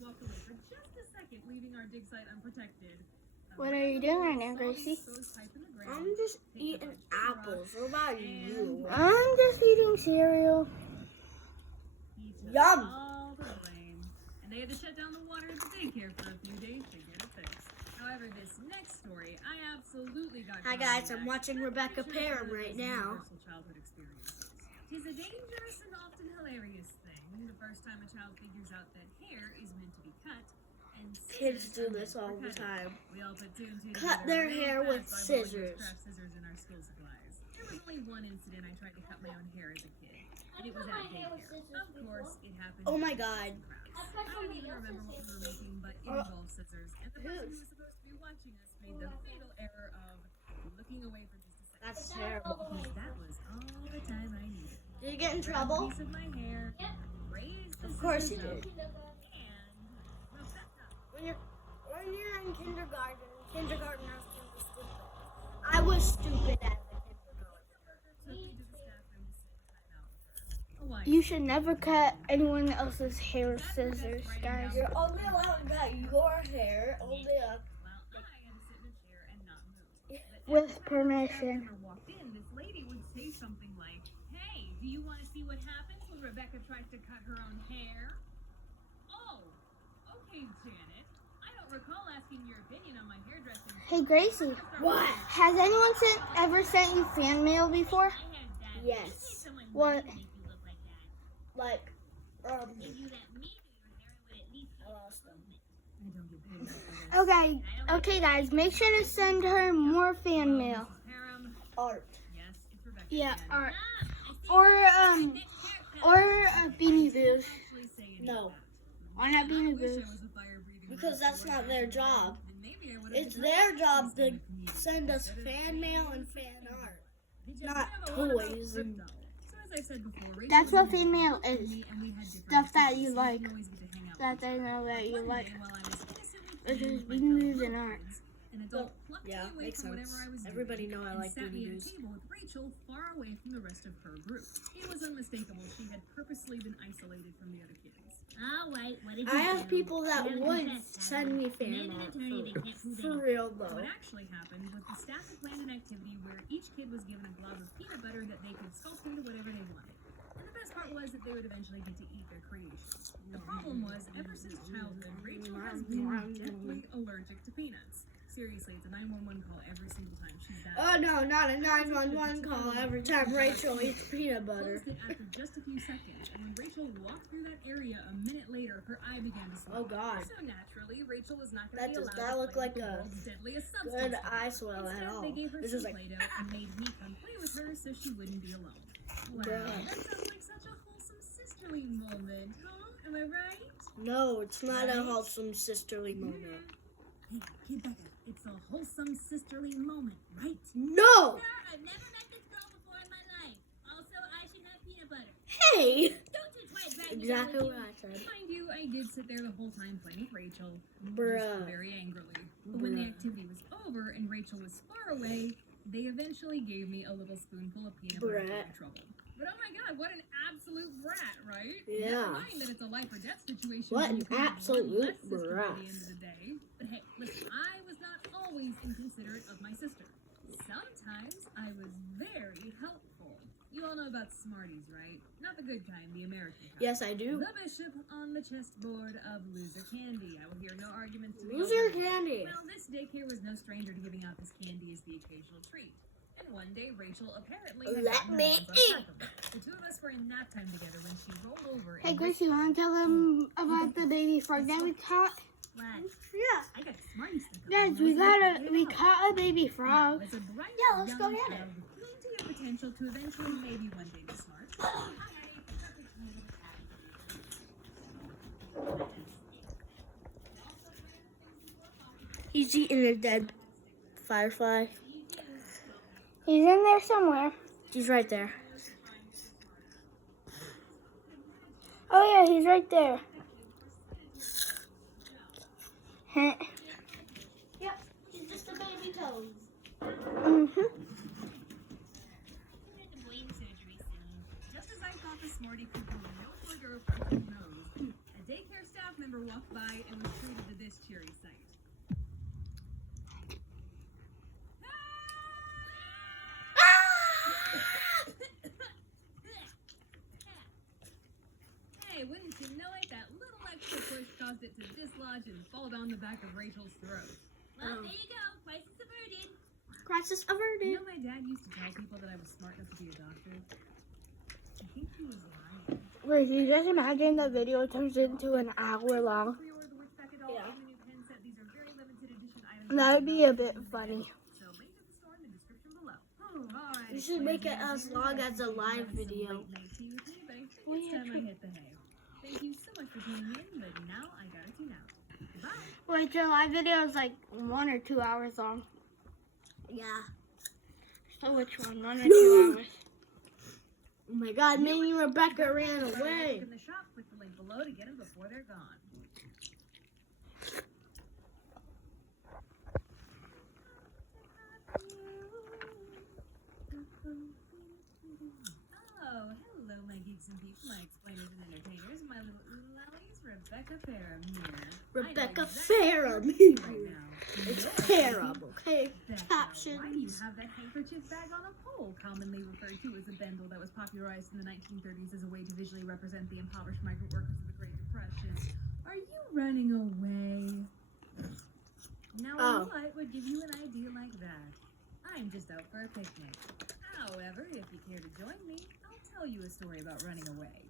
walked away for just a second, leaving our dig site unprotected. What are you doing right now, Gracie? I'm just eating apples. What about you? I'm just eating cereal. Yum. All the blame. And they had to shut down the water at the daycare for a few days to get it fixed. However, this next story, I absolutely got. Hi guys, I'm watching Rebecca Parham right now. Childhood experiences. Tis a dangerous and often hilarious thing. The first time a child figures out that hair is meant to be cut, and Kids do scissors are this meant all for the cutting. time. We all put two and two Cut together their real hair fast with by blowing scissors. those craft scissors in our school supplies. There was only one incident I tried to cut my own hair as a kid, and it was at daycare. Of course, it happened. Oh my God. I don't even remember what we were making, but it involved scissors, and the person who was supposed to be watching us made the fatal error of looking away for just a second. That's terrible. Because that was all the time I needed. Did you get in Grab a trouble? piece of my hair, raise the Of course you scissors did. up, and Rebecca. When you're in kindergartners can be stupid. I was stupid as a kindergartner. Took me to the staff room to sit and time out with her. Oh, I You should never cut anyone else's hair with scissors, guys. You're only allowed to cut your hair. Only Well, I had to sit in a chair and not move. But With every time permission. the staff member walked in, this lady would say something like, "Hey, do you want to see what happens when Rebecca tries to cut her own hair?" Oh, okay, Janet. I don't recall asking your opinion on my hairdressing. Hey, Gracie. What? Has anyone ever sent you fan mail before? I had that. Yes. Someone What? make you look like that. Like, If you let me do your hair, it would at least I lost them. I don't get paid enough for this. Okay, guys. Make sure to send her more fan mail. Mrs. Parham, Art. yes, it's Rebecca. Yeah, again. or Ah, or Beanie Boos. Actually say any No. of that. Why not I Beanie wish I Boos? was a fire-breathing Because that's robot. not their job. Then maybe I would've It's become their a job to stand-up comedian send us instead of fan mail and fan art. Did you not have a lot about toys and- crypto? So as I said before, Rachel That's what was fan mail with is. me and we had different Stuff that activities, you so we like. didn't always get to hang out That they know that you One like. day while I was innocently Which playing is with my Beanie fellow Boos and little art. kids, an adult plucked yeah, me away makes from whatever sense. I was Everybody doing know I and like sat me Beanie at a Boos. table with Rachel far away from the rest of her group. It was unmistakable. She had purposely been isolated from the other kids. All right, what did you I have do? people that You haven't would confessed, send have me you? fan Demand an art attorney, they can't prove for anything. real So though. what actually happened was the staff had planned an activity where each kid was given a glob of peanut butter that they could sculpt into whatever they wanted. And the best part was that they would eventually get to eat their creations. The problem was, ever since childhood, Rachel has been deathly allergic to peanuts. Seriously, it's a 911 call every single time she's that. Oh no, not a 911 call every time Rachel eats peanut butter. Closed it after just a few seconds, and when Rachel walked through that area a minute later, her eye began to swell. Oh God. So naturally, Rachel was not going That to be does allowed not to look play like with the a world's deadliest substance. Good with her. eye swell at Instead, all. they gave her This some is like Play-Doh and made me come play with her so she wouldn't be alone. Wow, Bruh. that sounds like such a wholesome sisterly moment, huh? Am I right? no, it's not a wholesome sisterly moment. Hey, kid Becca, it's a wholesome sisterly moment, right? No! Sir, I've never met this girl before in my life. Also, I should have peanut butter. Hey! Don't you try dragging Exactly me what with I said. Mind you, I did sit there the whole time playing with Rachel, just Bruh. very angrily. But when the Bruh. activity was over and Rachel was far away, they eventually gave me a little spoonful of peanut butter for Brat. my trouble. But oh my god, what an absolute brat, right? Yeah. Never mind that it's a life or death situation. What when an you can have one absolute less sister brat. By the end of the day. But hey, listen, I was not always inconsiderate of my sister. Sometimes I was very helpful. You all know about Smarties, right? Not the good kind, the American kind. Yes, I do. The bishop on the chessboard of loser candy. I will hear no arguments to the Loser over. candy. Well, this daycare was no stranger to giving out this candy as the occasional treat. And one day, Rachel apparently had Let gotten her me hands on eat. half of it. The two of us were in nap time together when she rolled over Hey, and Gracie, you want to tell them about the baby frog that we caught? What? Yeah. I got a Smarties stuck up Guys, my we nose. caught a baby Now, frog. as a bright, Yeah, let's go young get child with plenty of potential to eventually maybe one day be smart. He's eating a dead firefly. He's in there somewhere. He's right there. Oh yeah, he's right there. Heh. Yep, he's just a baby toad. Mhm. Brain surgery soon. Just as I thought the Smartie could do no further approach nose, a daycare staff member member walked by and was treated to this cheery sight. Hey, wouldn't you know it? That little extra push caused it to dislodge and fall down the back of Rachel's throat. Well, there you go. Crisis averted. Crisis You averted. know, my dad used to tell people that I was smart enough to be a doctor. I think he was lying. Wait, you just imagine the video turns into an hour long? Pre-order the Witchback doll Yeah. and the new pen set. These are very limited edition items. That would be a bit funny. So link to the store in the description below. Alright, You should make it friends, as long here's as a some live late video. night tea with me, but I think Oh, it's yeah, time I true. hit the hay. Thank you so much for tuning in, but now I gotta tune out. Bye. Wait, your live video is like 1 or 2 hours long. Yeah. So which one? 1 or 2 hours? Oh my God, maybe Rebecca ran Look away. in the shop, click the link below to get them before they're gone. Oh, hello, my geeks and peeps, my explainers and entertainers, my little oolalies, Rebecca Ferrum here. Rebecca I know exactly Ferrum. what you're thinking right now. It's You're terrible, okay? Becca, Captions. why do you have that handkerchief bag on a pole, commonly referred to as a bendel that was popularized in the 1930s as a way to visually represent the impoverished migrant workers of the Great Depression? Are you running away? Now, Oh. what would give you an idea like that? I'm just out for a picnic. However, if you care to join me, I'll tell you a story about running away.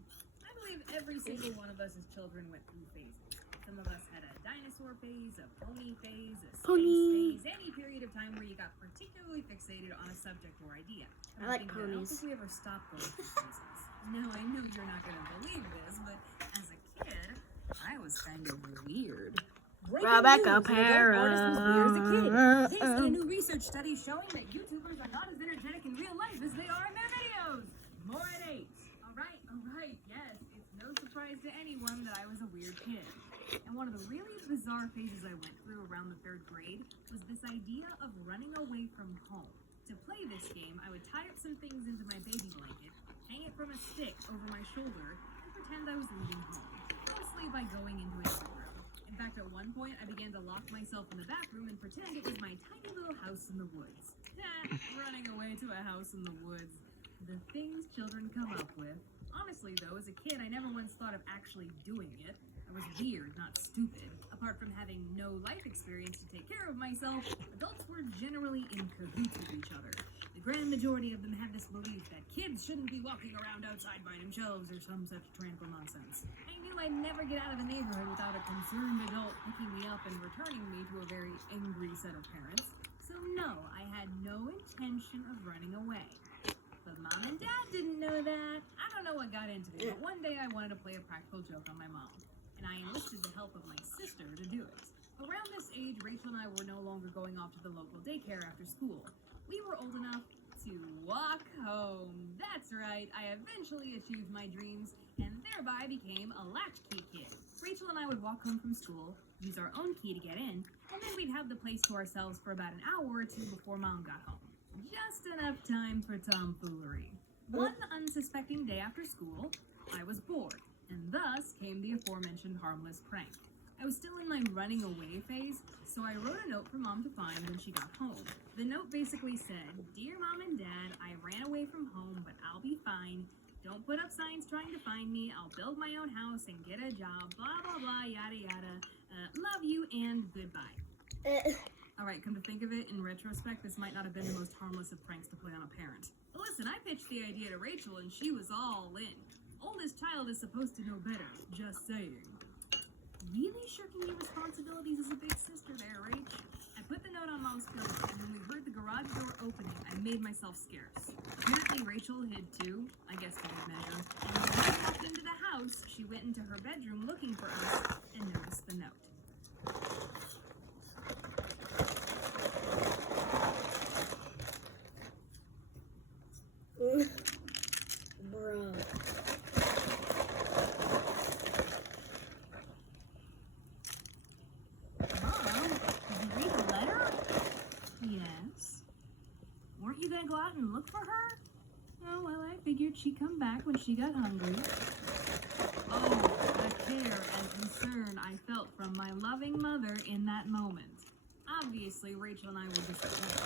I believe every single one of us as children went through phases. Some of us had a dinosaur phase, a pony phase, a space Pony. phase, any period of time where you got particularly fixated on a subject or idea. I like Come to think of it, I don't ponies. think we ever stopped going through phases. Now, I know you're not going to believe this, but as a kid, I was kind of weird. Rebecca Hey, a Ferrum. new research study showing that YouTubers are not as energetic in real life as they are in their videos. More at 8. All right, yes. It's no surprise to anyone that I was a weird kid. And one of the really bizarre phases I went through around the 3rd grade was this idea of running away from home. To play this game, I would tie up some things into my baby blanket, hang it from a stick over my shoulder, and pretend I was leaving home, mostly by going into another room. In fact, at one point, I began to lock myself in the back room and pretend it was my tiny little house in the woods. Running away to a house in the woods. The things children come up with. Honestly, though, as a kid, I never once thought of actually doing it. I was weird, not stupid. Apart from having no life experience to take care of myself, adults were generally in cahoots with each other. The grand majority of them had this belief that kids shouldn't be walking around outside by themselves or some such tranquil nonsense. I knew I'd never get out of a neighborhood without a concerned adult picking me up and returning me to a very angry set of parents. So no, I had no intention of running away. But Mom and Dad didn't know that. I don't know what got into me, but one day I wanted to play a practical joke on my mom, and I enlisted the help of my sister to do it. Around this age, Rachel and I were no longer going off to the local daycare after school. We were old enough to walk home. That's right, I eventually achieved my dreams and thereby became a latchkey kid. Rachel and I would walk home from school, use our own key to get in, and then we'd have the place to ourselves for about an hour or two before Mom got home. Just enough time for tomfoolery. One unsuspecting day after school, I was bored, and thus came the aforementioned harmless prank. I was still in my running away phase, so I wrote a note for Mom to find when she got home. The note basically said, "Dear Mom and Dad, I ran away from home, but I'll be fine. Don't put up signs trying to find me. I'll build my own house and get a job, blah, blah, blah, yada, yada. Love you and goodbye." Alright, come to think of it, in retrospect, this might not have been the most harmless of pranks to play on a parent. But listen, I pitched the idea to Rachel and she was all in. Oldest child is supposed to know better, just saying. Really shirking your responsibilities as a big sister there, Rach. I put the note on Mom's pillow, and when we heard the garage door opening, I made myself scarce. Apparently Rachel hid too, I guess for good measure. And when I walked into the house, she went into her bedroom looking for us and noticed the note. Bro. Mom, did you read the letter? Yes. Weren't you gonna go out and look for her? Oh, well, I figured she'd come back when she got hungry. Oh, the care and concern I loving mother in that moment. Obviously, Rachel and I were disappointed.